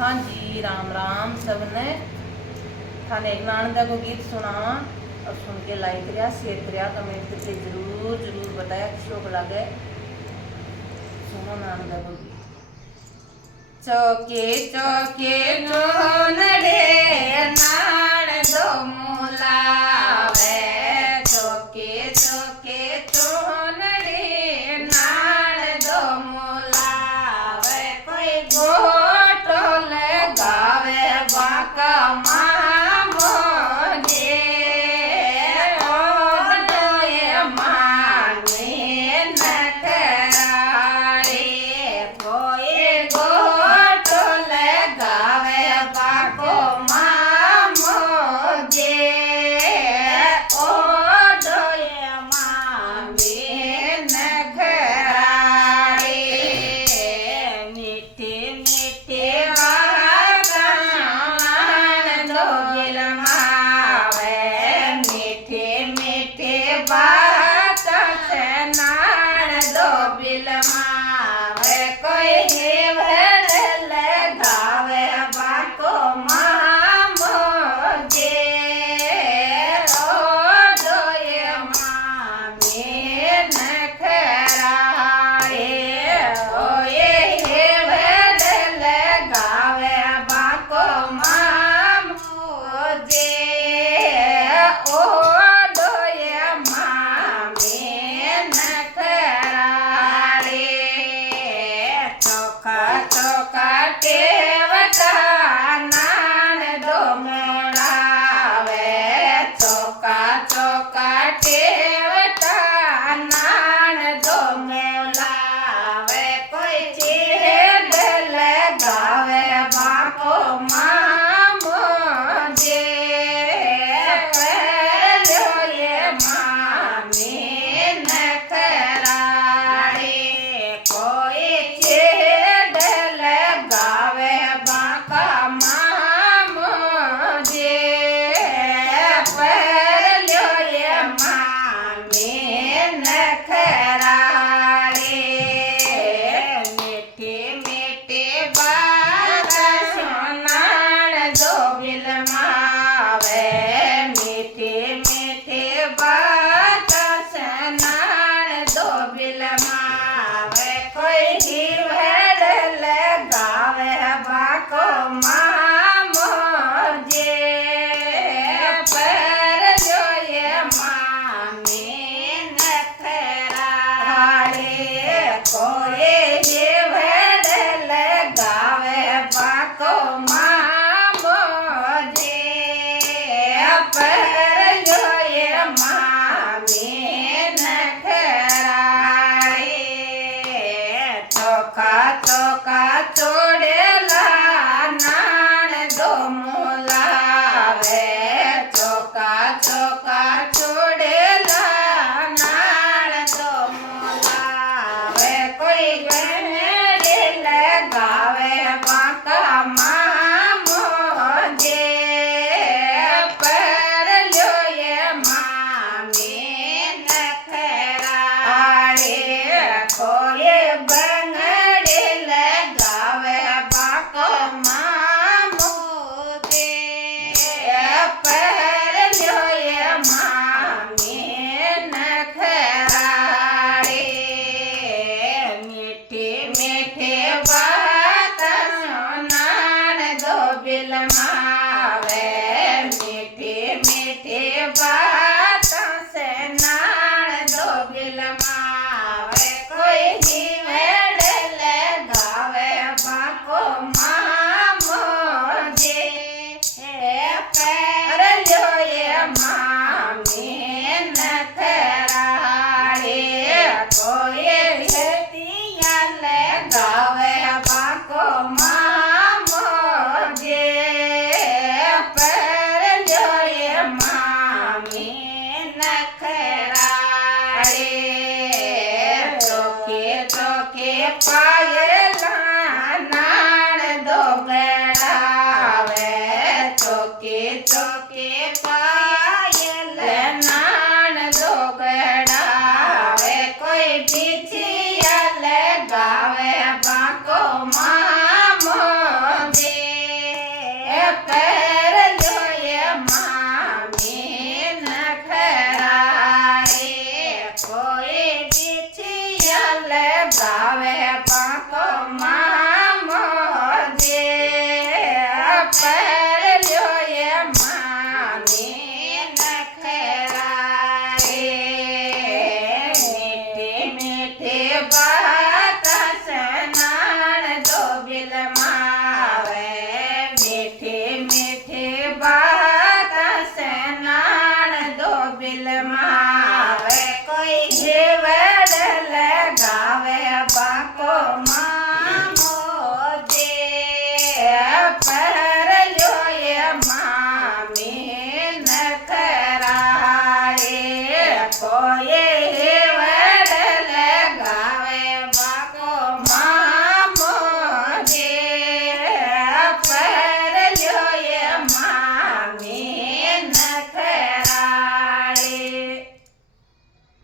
हाँ जी, राम राम सबने। थाने एक नानदा को गीत सुना और सुन के लाइक करिया, शेयर करिया, कमेंट करके जरूर जरूर बताया किसको को लगे। सुनो नानदा को गीत। चौके चौके नोनड़े नान दो मुलावे, चौके चौके नोनड़े नान दो मुलावे, कोई गोटोल गावे बाका मामो जे ओ दोए माने नखराड़े, कोई गोटोल गावे बाको मामो जे ओ दोए मामे नखराड़े। मीठे मीठे मीठे बात से नान दो बिलमावे, कोई हेवर लगावे बाको मामो जे ओ दोए मामे नखराड़े, ओए हेवर लगावे बाको मामो जे ओ दोए मामे नखराड़े। चोखा चोखा टेवता नान दो मोड़ावे, चोखा चोखा टेवता नान दो मोलावे, कोई चेड लगावे बाको मामो जे पहलोए मामे नखराड़े, कोई चेड लगावे बाका मामो जे पहलोए मामे नखराड़े। मीठे मीठे बात सुनान दो बिलमावे, मीठे मीठे बात सुनान दो बिलमावे, कोई हिवर लगावे बाको मामो जे पर जोए मामे नखराड़े, कोई हिवर लगावे बाको मामो जे पर जोए मामे नखराड़े। चोखा चोखा चोड़ेला नान दो मुलावे, चोखा चोखा चोड़ेला नान दो मुलावे, कोई गहरे लगावे बाका मामो जे पर जोए मामे नखराड़े, कोई बंगड़े लगावे बाको मामो जे पर जोए मामे नखराड़े। मीठे मीठे बात सुनान दो बिलमावे, मीठे मीठे बात से नान दो बिलमावे, कोई हिवर लगावे बाको मामो जे पर जोए मामे नखराड़े, कोई हेतिया लगावे बाको मामो जे पर जोए मामे नखराड़े। चोके चोके पायला नान दो गड़ावे, चोके चोके पायल नान दो गड़ावे, कोई बिछिया लगावे बाको मामो जे માં